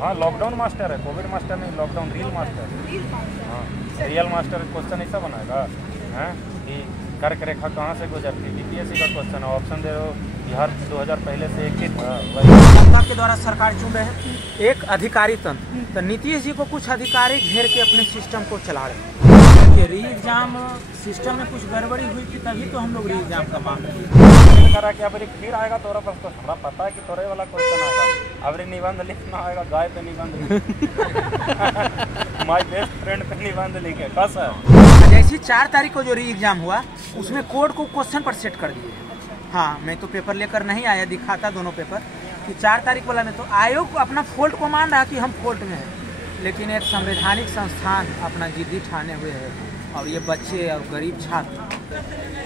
हाँ, lockdown master है, Covid master नहीं, लॉकडाउन रील मास्टर। हाँ, रियल मास्टर क्वेश्चन ऐसा बनाएगा हैं कि कर्क रेखा कहाँ से गुजरती है, बीपीएससी का क्वेश्चन है। ऑप्शन दे रहे हो, बिहार 2000 पहले से एक ही जनता के द्वारा सरकार चुन रहे हैं, एक अधिकारी तंत्र। तो नीतीश जी को कुछ अधिकारी घेर के अपने सिस्टम को चला रहे हैं। री एग्जाम सिस्टम में कुछ गड़बड़ी हुई थी, तभी तो हम लोग री एग्जाम का मांग किए। करा कि अब फिर आएगा तोरा पास, तो हमारा पता है कि तोरे वाला क्वेश्चन आएगा। अब निबंध लिखना आएगा, गाय पे निबंध माय बेस्ट फ्रेंड पे निबंध लिखे कस है। जैसे 4 तारीख को जो री एग्जाम हुआ, उसमें कोड को क्वेश्चन पर सेट कर दिए। हाँ, मैं तो पेपर लेकर नहीं आया, दिखाता दोनों पेपर कि 4 तारीख वाला में तो आयोग अपना फॉल्ट को मान रहा कि हम फॉल्ट में हैं, लेकिन एक संवैधानिक संस्थान अपना जिद्दी ठाने हुए है और ये बच्चे और गरीब छात्र।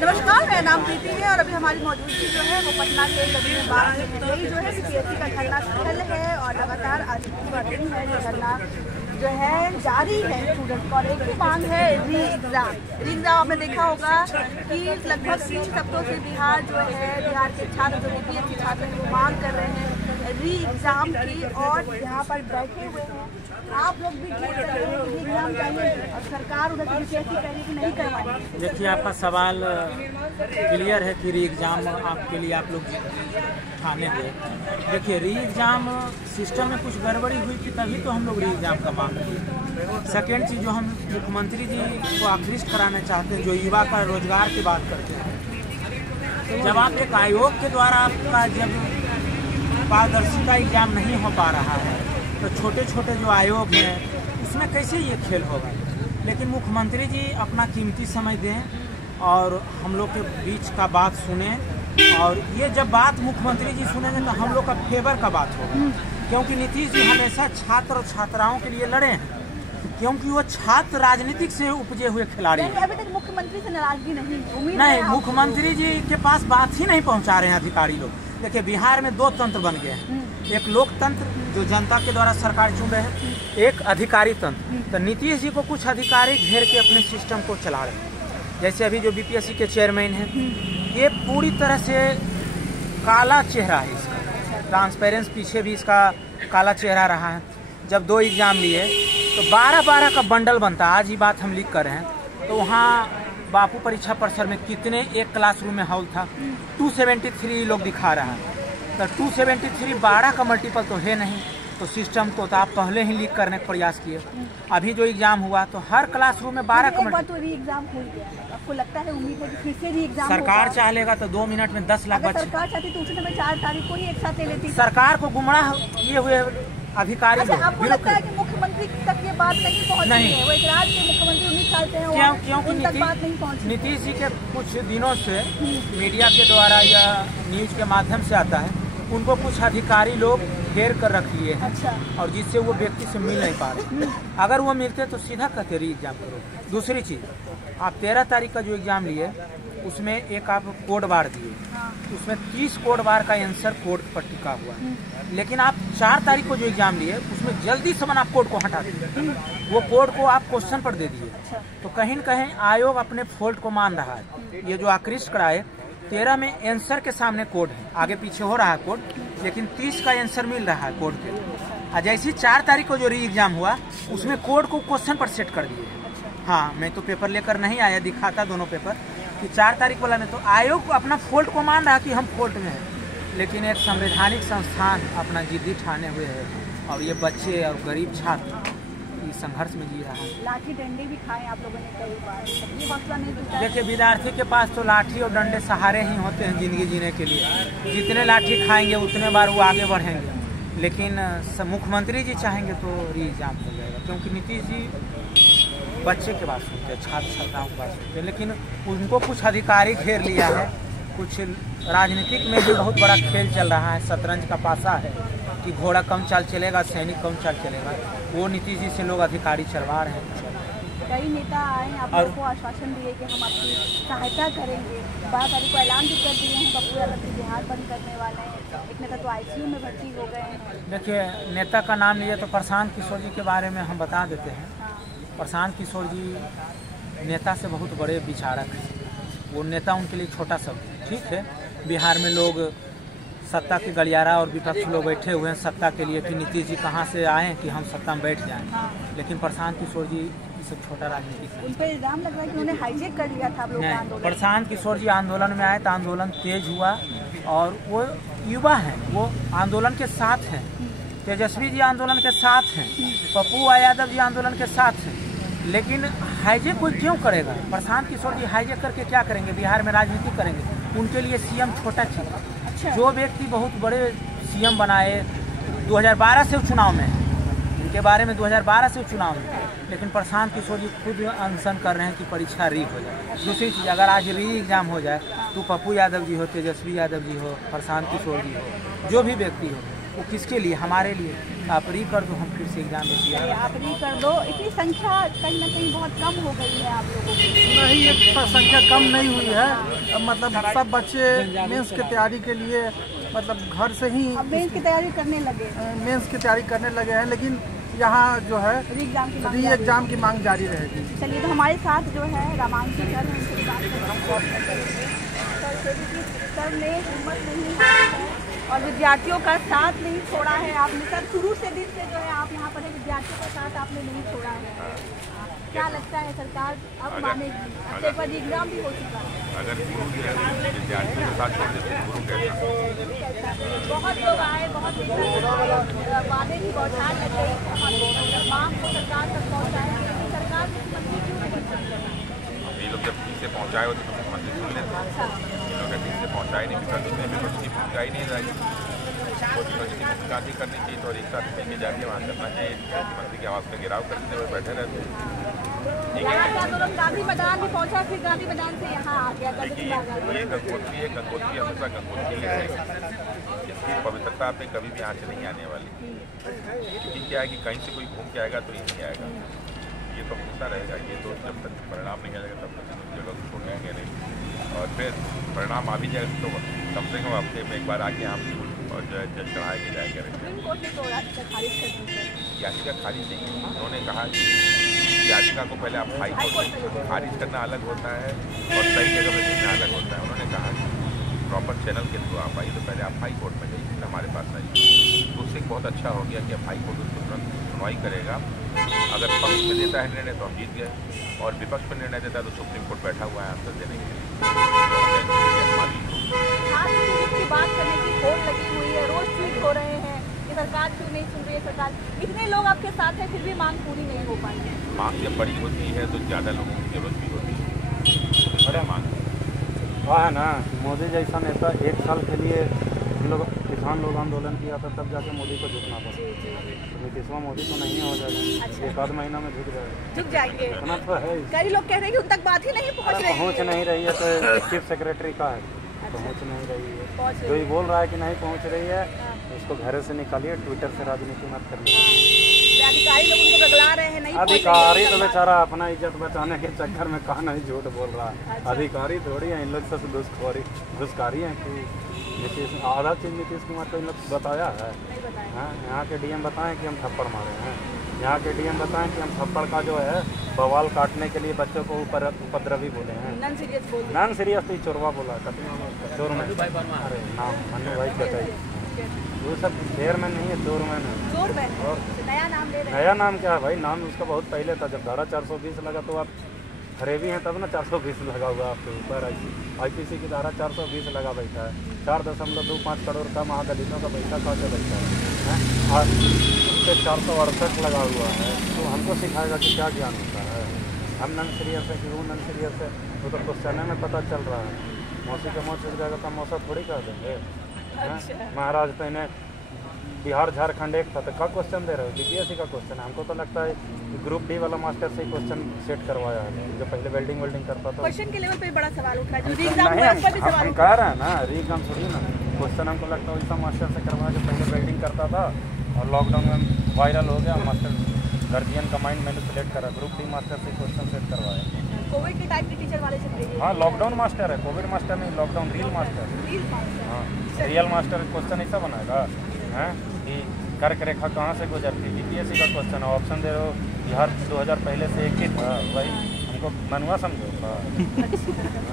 नमस्कार, मेरा नाम प्रीति है और अभी हमारी मौजूदगी जो है वो पटना के लक्ष्मी बाग में है। जो है बीपीएससी का धरना स्थल है और लगातार आज दिन है जो धरना जो है जारी है स्टूडेंट और एक ही मांग है री एग्जाम। आपने देखा होगा कि लगभग 30 हफ्तों से बिहार के छात्र जो बीपीएससी छात्र हैं वो मांग कर रहे हैं री एग्जाम की, और यहाँ पर बैठे हुए हैं। आप लोग भी जीत कर रहे हैं कि एग्जाम चाहिए और सरकार उधर बीपीएससी कह रही कि नहीं करवाएंगे। देखिए, आपका सवाल क्लियर है कि री एग्जाम आपके लिए आप लोग ठाने हुए। देखिए, री एग्जाम सिस्टम में कुछ गड़बड़ी हुई थी, तभी तो हम लोग री एग्जाम का मांग किए। सेकेंड चीज़, जो हम मुख्यमंत्री जी को आकृष्ट कराना चाहते हैं, जो युवा का रोजगार की बात करते हैं, जब आप एक आयोग के द्वारा आपका जब पारदर्शिता एग्जाम नहीं हो पा रहा है, तो छोटे छोटे जो आयोग हैं उसमें कैसे ये खेल होगा। लेकिन मुख्यमंत्री जी अपना कीमती समय दें और हम लोग के बीच का बात सुने, और ये जब बात मुख्यमंत्री जी सुनेंगे तो हम लोग का फेवर का बात होगा। क्योंकि नीतीश जी हमेशा छात्र और छात्राओं के लिए लड़े हैं, क्योंकि वो छात्र राजनीतिक से उपजे हुए खिलाड़ी हैं। अभी तक मुख्यमंत्री से नाराजगी नहीं, मुख्यमंत्री जी के पास बात ही नहीं पहुंचा रहे हैं अधिकारी लोग। देखिए, बिहार में 2 तंत्र बन गए हैं, एक लोकतंत्र जो जनता के द्वारा सरकार चुन रहे हैं, एक अधिकारी तंत्र। तो नीतीश जी को कुछ अधिकारी घेर के अपने सिस्टम को चला रहे हैं। जैसे अभी जो बीपीएससी के चेयरमैन हैं, ये पूरी तरह से काला चेहरा है इसका, ट्रांसपेरेंस पीछे भी इसका काला चेहरा रहा है। जब 2 एग्जाम लिए तो 12-12 का बंडल बनता। आज ही बात हम लिख कर रहे हैं, तो वहाँ बापू परीक्षा परिसर में कितने एक क्लासरूम में हॉल था, 273 लोग दिखा रहा है। तो 273 12 का मल्टीपल तो है नहीं, तो सिस्टम को तो आप पहले ही लीक करने का प्रयास किए। अभी जो एग्जाम हुआ तो हर क्लासरूम में 12 का मल्टीपल। तो री एग्जाम हो गया, आपको लगता है, उम्मीद है कि फिर से री एग्जाम सरकार चाह लेगा तो 2 मिनट में 10 लाख बच्चे। सरकार चाहती तो उसी समय 4 तारीख को ही एक साथ ले लेती। सरकार को गुमराह किए हुए अधिकारी। आपको लगता है कि मुख्यमंत्री तक ये बात नहीं पहुंची है? वो एक राज्य के मुख्यमंत्री 19 साल से हैं, क्योंकि नीतीश जी के कुछ दिनों से मीडिया के द्वारा या न्यूज के माध्यम से आता है, उनको कुछ अधिकारी लोग घेर कर रख लिए हैं। अच्छा। और जिससे वो व्यक्ति से मिल नहीं पा रहे। अगर वो मिलते तो सीधा कहते री एग्जाम करो। दूसरी चीज़, आप 13 तारीख का जो एग्जाम लिए उसमें एक आप कोड बार दिए, उसमें 30 कोड बार का आंसर कोड पर टिका हुआ है। लेकिन आप 4 तारीख को जो एग्जाम लिए उसमें जल्दी से आप कोड को हटा दिए, वो कोड को आप क्वेश्चन पर दे दिए। तो कहीं न कहीं आयोग अपने फॉल्ट को मान रहा है। ये जो आकृष्ट कराए, 13 में आंसर के सामने कोड है, आगे पीछे हो रहा है कोड, लेकिन 30 का आंसर मिल रहा है कोड के। और जैसे 4 तारीख को जो री एग्जाम हुआ, उसमें कोड को क्वेश्चन पर सेट कर दिए। हाँ, मैं तो पेपर लेकर नहीं आया, दिखाता दोनों पेपर कि 4 तारीख वाला में तो आयोग अपना फॉल्ट को मान रहा कि हम फॉल्ट में हैं, लेकिन एक संवैधानिक संस्थान अपना जिद्दी ठाने हुए है और ये बच्चे और गरीब छात्र इस संघर्ष में जी रहा है। लाठी डंडे भी खाए आप लोगों ने कई बार, ये हौसला नहीं टूटा? देखिए, विद्यार्थी के पास तो लाठी और डंडे सहारे ही होते हैं जिंदगी जीने के लिए। जितने लाठी खाएंगे उतने बार वो आगे बढ़ेंगे। लेकिन मुख्यमंत्री जी चाहेंगे तो री एग्जाम हो जाएगा, क्योंकि नीतीश जी बच्चे के बात सुनते हैं, छात्र छात्राओं की बात सुनते हैं, लेकिन उनको कुछ अधिकारी घेर लिया है। कुछ राजनीतिक में भी बहुत बड़ा खेल चल रहा है, शतरंज का पासा है कि घोड़ा कम चाल चलेगा, सैनिक कम चाल चलेगा। वो नीतीश जी से लोग अधिकारी चलवा रहे हैं। कई नेता आए, आप लोगों को आश्वासन दिए कि हम आपकी सहायता करेंगे। 12 तारीख को ऐलान भी कर दिए हैं, बप्पू यादव जी बिहार बंद करने वाले हैं। एक नेता तो आईसीयू में भर्ती हो गए हैं। देखिए, नेता का नाम लिए तो प्रशांत किशोर जी के बारे में हम बता देते हैं। प्रशांत किशोर जी नेता से बहुत बड़े विचारक हैं। वो नेता उनके लिए छोटा शब्द है। ठीक है, बिहार में लोग सत्ता के गलियारा और विपक्ष लोग बैठे हुए हैं सत्ता के लिए कि नीतीश जी कहाँ से आए कि हम सत्ता में बैठ जाएं। लेकिन प्रशांत किशोर जी ये सब छोटा राजनीति उन पर इल्जाम लग रहा है कि उन्हें हाईजेक कर लिया था आप लोग का आंदोलन। प्रशांत किशोर जी आंदोलन में आए तो आंदोलन तेज हुआ और वो युवा हैं, वो आंदोलन के साथ हैं। तेजस्वी जी आंदोलन के साथ हैं, पप्पू यादव जी आंदोलन के साथ हैं। लेकिन हाईजेक कोई क्यों करेगा? प्रशांत किशोर जी हाईजेक करके क्या करेंगे? बिहार में राजनीति करेंगे? उनके लिए सीएम छोटा चीज। अच्छा। जो व्यक्ति बहुत बड़े सीएम बनाए 2012 से चुनाव में, उनके बारे में 2012 से चुनाव में, लेकिन प्रशांत किशोर जी खुद अनशन कर रहे हैं कि परीक्षा री हो जाए। दूसरी चीज़, अगर आज री एग्जाम हो जाए तो पप्पू यादव जी हो, तेजस्वी यादव जी हो, प्रशांत किशोर जी हो, जो भी व्यक्ति हो, वो किसके लिए? हमारे लिए। आप री कर दो, हम फिर से एग्जाम में दिया। आप री कर दो। इतनी संख्या कहीं ना कहीं बहुत कम हो गई है आप लोगों की। नहीं, ये संख्या कम नहीं हुई है। मतलब सब बच्चे मेंस की तैयारी के लिए मतलब घर से ही मेंस की तैयारी करने लगे, मेंस की तैयारी करने लगे हैं। लेकिन यहाँ जो है री एग्जाम की मांग जारी रहेगी। चलिए, तो हमारे साथ जो है रामांशी सर हैं, उनसे बात करेंगे। सर ने हिम्मत नहीं हारी है और विद्यार्थियों का साथ नहीं छोड़ा है आपने। सर शुरू से दिन से जो है आप यहाँ पर विद्यार्थियों का साथ आपने नहीं छोड़ा है। क्या लगता है सरकार अब मानेगी? अब एक बार एग्जाम भी हो चुका है। अगर गुरु जो है विद्यार्थियों के साथ छोड़ देते हैं, गुरु कैसा? बहुत लोग आए, बहुत वादे की बौछार लग गई, मांग को सरकार तक पहुँचाए, लेकिन सरकार मुख्यमंत्री क्यों नहीं बन? ये लोग जब ठीक से पहुँचाए होते तो मुख्यमंत्री सुन लेते हैं। ये लोग ठीक से पहुँचाए नहीं, विपक्ष ने विपक्ष की भूमिका ही नहीं रही। विपक्ष की भूमिका नहीं करनी चाहिए तो एक साथ मिलकर जाके वहाँ करना चाहिए। मुख्यमंत्री की आवाज़ का गिराव करते हुए बैठे रहते हैं। यहाँ का आंदोलन गांधी मैदान में पहुँचा, फिर गांधी मैदान से यहाँ आ गया। ये गंगोत्री है, गंगोत्री हमेशा गंगोत्री है। इसकी पवित्रता पे कभी भी आँच नहीं आने वाली। लेकिन क्या है कि कहीं से कोई घूम के आएगा तो यहीं आएगा, ये तो हमेशा रहेगा। ये तो जब तक परिणाम नहीं आएगा तब तक उस जगह को छोड़ेंगे नहीं। और फिर परिणाम आ भी जाए तो कम से कम हफ्ते में एक बार आके हम और जो है जज चढ़ा के जाए करेंगे। याचिका खारिज नहीं, उन्होंने कहा कि याचिका को पहले आप हाई कोर्ट में खारिज करना अलग होता है और सही जगह में देना अलग होता है। उन्होंने कहा कि प्रॉपर चैनल के थ्रू आप आइए, तो पहले आप हाई कोर्ट में जाइए, फिर हमारे पास आइए। तो उससे बहुत अच्छा हो गया कि अब हाई कोर्ट उसको तुरंत सुनवाई करेगा। अगर पक्ष में देता है निर्णय तो हम जीत गए, और विपक्ष में निर्णय देता है तो सुप्रीम कोर्ट बैठा हुआ है आंसर देने के लिए। बात करने की होड़ लगी हुई है, रोज ट्वीट हो रहे हैं कि सरकार क्यों नहीं सुन रही है। सरकार, इतने लोग आपके साथ हैं फिर भी मांग पूरी नहीं हो पाई। मांग जब बड़ी होती है तो ज़्यादा लोगों की जरूरत भी होती है। बड़ा मांग वह है ना, मोदी जैसा नेता 1 साल के लिए हम लोग किसान लोग आंदोलन किया था, तब जाके मोदी को झुकना पड़ा। नीतीश मोदी तो नहीं हो जाएगा। अच्छा। 1 महीना में झुक जाएगा, झुक जाएंगे। इतना तो है। कई लोग कह रहे हैं कि उन तक बात ही नहीं पहुँच नहीं रही है तो चीफ सेक्रेटरी का है, पहुँच नहीं रही है। जो ही बोल रहा है कि नहीं पहुँच रही है, उसको घर से निकालिए, ट्विटर से राजनीति मत करिए। अधिकारी लोग उनको रगला रहे हैं, नहीं अधिकारी तो बेचारा अपना इज्जत बचाने के चक्कर में कहा नहीं झूठ बोल रहा है। अच्छा। अधिकारी थोड़ी है, इन लोग से घुसखोरी है कि नीतीश आधा चीज़ नीतीश कुमार को इन लोग बताया है। यहाँ के डीएम बताएं कि हम थप्पड़ मारे हैं, यहाँ के डीएम बताएं कि हम थप्पड़ का जो है बवाल काटने के लिए बच्चों को उपद्रवी बोले हैं। नॉन सीरियस तो चोरवा बोला, चोर में। अरे नाम मनु भाई बताइए, वो सब चेयरमैन नहीं है, चोरमैन है। और नया नाम ले रहे हैं। नया नाम क्या है भाई? नाम उसका बहुत पहले था, जब धारा 420 लगा तो आप फरेबी हैं तब ना 420 लगा हुआ आपके ऊपर। आईपीसी की धारा 420 लगा बैठा है। 4.25 करोड़ का महादलितों का पैसा खा के बैठा है, और उससे 468 लगा हुआ है। तो हमको सिखाएगा कि क्या ज्ञान होता है? हम नन सीरियस है कि वो नन सीरियस है, वो तो क्वेश्चन में पता चल रहा है। मौसी का मौत चल जाएगा तो मौसा थोड़ी कर देंगे। महाराज तो इन्हें बिहार झारखंड एक था, तो क्या क्वेश्चन दे रहे हो? बीपीएससी का क्वेश्चन है। हमको तो लगता है ग्रुप डी वाला मास्टर से क्वेश्चन सेट करवाया है, जो पहले वेल्डिंग करता था। क्वेश्चन के लेवल पे बड़ा सवाल उठ रहा है। हम कह रहे हैं ना, रीएग्जाम थोड़ी ना क्वेश्चन हमको लगता है वैसा मास्टर से करवाया जो पहले वेल्डिंग करता था, और लॉकडाउन में वायरल हो गया। मास्टर गार्जियन का माइंड मैनिपुलेट करा, ग्रुप डी मास्टर से क्वेश्चन सेट करवाया। कोविड के टाइम के टीचर वाले से। हाँ, लॉकडाउन मास्टर है, कोविड मास्टर नहीं, लॉकडाउन रील मास्टर। हाँ, रियल मास्टर क्वेश्चन ऐसा बनाएगा हैं कि कर्क रेखा कहाँ से गुजरती है? बीपीएससी का क्वेश्चन है, ऑप्शन दे रहे हो। बिहार 2000 पहले से एक ही था, वही हम को मनुआ समझो।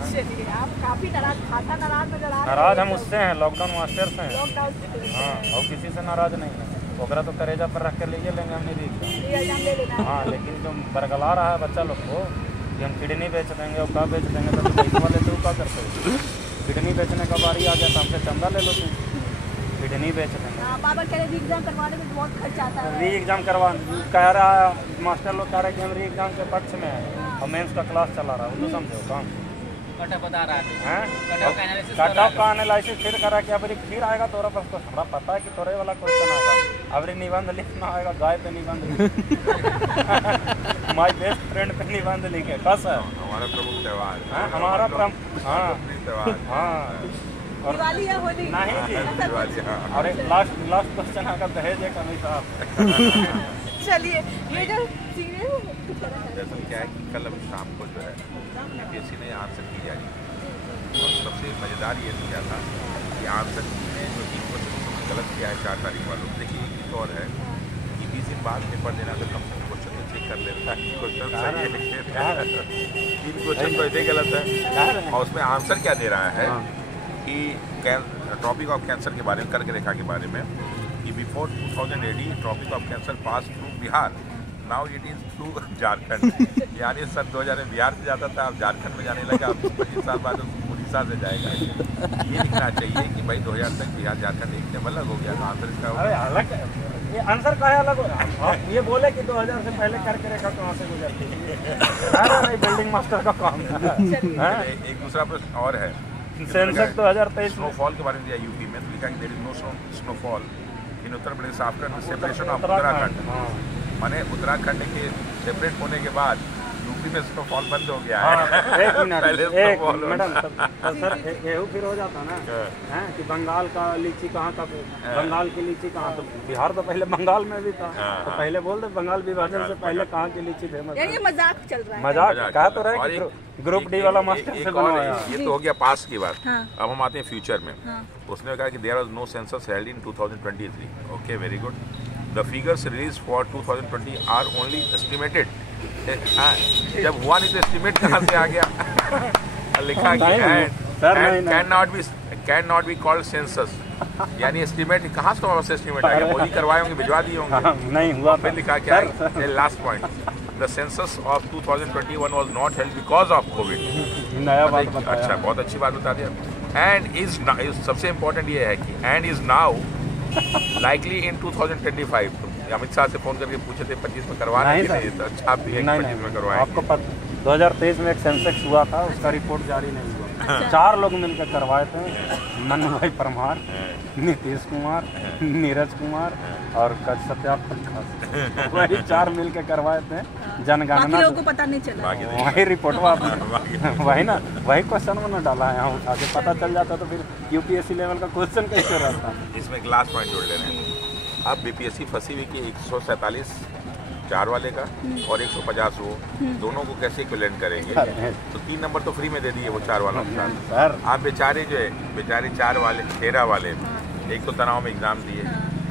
चलिए, आप काफी नाराज नजर आ रहे हैं। नाराज हम उससे हैं, लॉकडाउन मास्टर से हैं। लॉकडाउन से। हाँ, और किसी से नाराज नहीं है। ओकरा तो करेजा पर रख के ले लेंगे हम नहीं। एग्जाम ले लेना। हाँ, लेकिन जो बरगला रहा है बच्चा लोग को कि हम किडनी बेच देंगे और का बेच देंगे, तो पैसे वाले तो क्या करते हो? किडनी बेचने का बारी आ गया तो हमसे चंदा ले लो तुम, किडनी बेच देंगे। हाँ, बाबा कह रहे एग्जाम करवाने में बहुत खर्च आता है। री एग्जाम करवा कह रहा है मास्टर लोग, कह रहे कि हम री एग्जाम के पक्ष में है और मेंस का क्लास चला रहा है। वो तो समझो काम कटा बता रहा है, कट ऑफ का एनालिसिस फिर करा कि अब फिर आएगा तोरा पास। तो हमारा पता है कि तोरे वाला क्वेश्चन आएगा। अब निबंध लिखना आएगा, गाय पे निबंध माय बेस्ट फ्रेंड पे निबंध लिखे। कस है हमारा प्रमुख त्यौहार, हमारा हाँ त्यौहार। हाँ, और दिवाली या होली? नहीं जी, दिवाली। हाँ, और लास्ट क्वेश्चन आएगा दहेज है कमी साहब। चलिए, ये जो सीरियल दरअसल क्या है कि कल अभी शाम को जो है यूपीएससी ने आंसर की जारी की, और सबसे मज़ेदार ये क्या था कि आंसर में जो 3% गलत किया है 4 तारीख वालों। देखिए एक चीज़ और है कि 20 दिन बाद पेपर देना तो कम से कम क्वेश्चन तो चेक कर लेता है, क्वेश्चन सही है लिखे। 3 क्वेश्चन तो ऐसे गलत है, और उसमें आंसर क्या दे रहा है कि टॉपिक ऑफ कैंसर के बारे में, कर्क रेखा के बारे में, कि before 2080 topic of cancer pass through Bihar, now it is through Jharkhand. यानी सन 2000 में बिहार से जाता था, अब झारखंड में जाने लगा। अब 25 साल बाद उड़ीसा से जाएगा। ये लिखना चाहिए कि भाई 2000 तक बिहार झारखंड एक से अलग हो गया। तो आंसर इसका अरे अलग, ये आंसर का है अलग हो। ये बोले कि 2000 से पहले करके रेखा कहाँ से गुजरती है? बिल्डिंग मास्टर का काम है। एक दूसरा प्रश्न और है, सेंसस 2023 स्नोफॉल के बारे में दिया यूपी में, तो लिखा कि there is no snowfall in Uttar Pradesh after the separation of Uttarakhand. माने उत्तराखंड के सेपरेट होने के बाद यूपी में स्नोफॉल बंद हो गया है। एक मिनट मैडम, तो सर ये फिर हो जाता ना है कि बंगाल का लीची कहाँ का, बंगाल की लीची कहाँ, तो बिहार तो पहले बंगाल में भी था। तो पहले बोल दे बंगाल विभाजन से पहले कहाँ की लीची फेमस? ये मजाक चल रहा है। मजाक कहा तो रहे कि ग्रुप डी वाला मास्टर से बनवाया। ये तो हो गया पास की बात। हाँ। अब हम आते हैं फ्यूचर में। उसने कहा कि there was no census held in 2023। Okay, very good. The figures release for 2020 are only estimated. जब हुआ नहीं तो एस्टिमेट कहाँ से आ गया? लिखा कि can not be called census, यानी एस्टिमेट कहाँ से वापस एस्टिमेट आ गया? मोदी करवाए होंगे, भिजवा दिए होंगे। नहीं हुआ। फिर लिखा क्या है last point, the census of 2021 was not held because of Covid. नया बात बताया। अच्छा, बहुत अच्छी बात बता दिया। एंड इज सबसे इम्पोर्टेंट ये है कि एंड इज नाउ लाइकली इन 2025। अमित शाह से फोन करके पूछे थे 25 में करवाना है कि नहीं, तो अच्छा भी है 25 में करवाएंगे। आपको पता 2023 में एक सेंसेक्स हुआ था, उसका रिपोर्ट जारी नहीं हुआ। 4 लोग मिलकर करवाए थे, मनु भाई परमार, नीतीश कुमार, नीरज कुमार और सत्याप प्रकाश। वही 4 मिलकर करवाए थे। जनगणना लोगों को पता नहीं चला, वही रिपोर्ट वही ना, वही क्वेश्चन में डाला है। यहाँ आगे पता चल जाता तो फिर यूपीएससी लेवल का क्वेश्चन कैसे रहता? इसमें एक लास्ट पॉइंट जोड़ ले रहे हैं। अब बीपीएससी फंसी हुई कि 147 4 वाले का और 150 वो दोनों को कैसे इक्विवेलेंट करेंगे? तो 3 नंबर तो फ्री में दे दिए वो 4 वाला सर। आप बेचारे जो है, बेचारे 4 वाले 13 वाले, एक तो तनाव में एग्जाम दिए,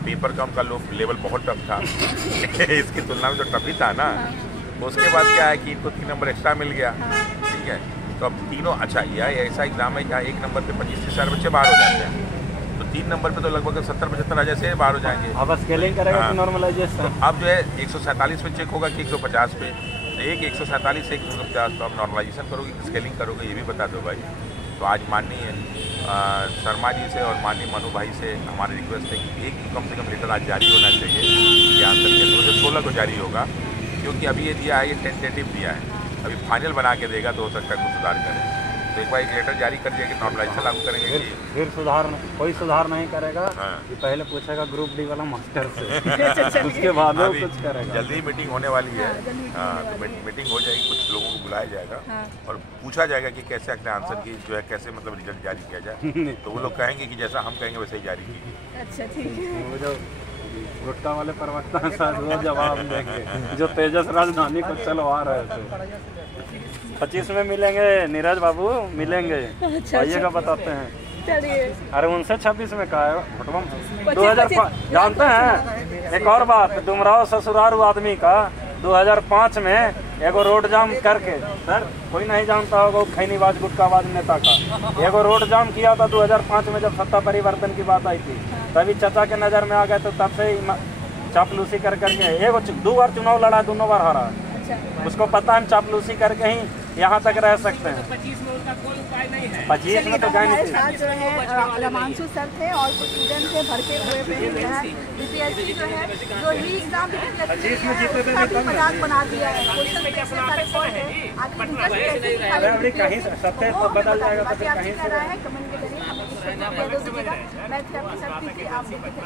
पेपर का उनका लेवल बहुत टफ था। इसकी तुलना में तो टफ ही था ना। उसके बाद क्या है कि इनको 3 नंबर एक्स्ट्रा मिल गया। ठीक है, तो अब तीनों, अच्छा यह ऐसा एग्जाम है जहाँ 1 नंबर पे 25-30 बच्चे बाहर हो जाते हैं, तो 3 नंबर पे तो लगभग 70-75 हजार से बाहर हो जाएंगे। अब स्केलिंग करेगा कि नॉर्मलाइजेशन? तो अब जो है 147 पे चेक होगा कि 150 पे, एक 147 से 150, तो आप नॉर्मलाइजेशन करोगे कि स्केलिंग करोगे, ये भी बता दो भाई। तो आज माननीय शर्मा जी से और माननीय मनु भाई से हमारी रिक्वेस्ट है कि एक कम से कम लेटर आज जारी होना चाहिए ये आंसर के। 2016 को जारी होगा, क्योंकि अभी ये दिया है, ये टेंटेटिव दिया है, अभी फाइनल बना के देगा तो हो सकता है कुछ सुधार करें। तो एक बार एक लेटर जारी कर दिया कि नॉर्मलाइजेशन लागू करेंगे। फिर सुधार, कोई सुधार नहीं करेगा। ये पहले पूछेगा ग्रुप डी वाला मास्टर से, उसके बाद वो कुछ करेगा। जल्दी मीटिंग होने वाली है। तो मीटिंग हो जाएगी, कुछ लोगों को बुलाया जाएगा और पूछा जाएगा कि कैसे अगले आंसर की जो है कैसे मतलब रिजल्ट जारी किया जाए। तो वो लोग कहेंगे कि जैसा हम कहेंगे वैसे ही जारी कीजिए। अच्छा, ठीक है। वो जो गुटका वाले प्रवक्ता सर वो जवाब देंगे जो तेजस राजधानी को चलवा रहे थे। 25 में मिलेंगे नीरज बाबू, मिलेंगे। आइएगा, बताते हैं। चलिए। अरे उनसे 26 में कहा है 2005। जानते हैं एक और बात, डुमराव ससुराल आदमी का 2005 में एगो रोड जाम करके, सर कोई नहीं जानता होगा, खैनीबाज गुटकाबाज नेता का एगो रोड जाम किया था 2005 में, जब सत्ता परिवर्तन की बात आई थी। तभी चाचा के नज़र में आ गए, तो तब से चापलूसी कर करके एगो 2 बार चुनाव लड़ा, दोनों बार हारा। उसको पता है हम चापलूसी करके ही यहाँ तक रह सकते हैं। 25 में उसका कोई उपाय नहीं है। 25 में तो गए नहीं। साथ जो है रमांशु सर थे और कुछ स्टूडेंट थे भर के हुए बीपीएससी जो है जो री एग्जाम मजाक बना दिया है। कहीं सत्य बदल जाएगा तो कहीं से। कमेंट के जरिए हमें मैं थे आपके साथ, आप देखते थे।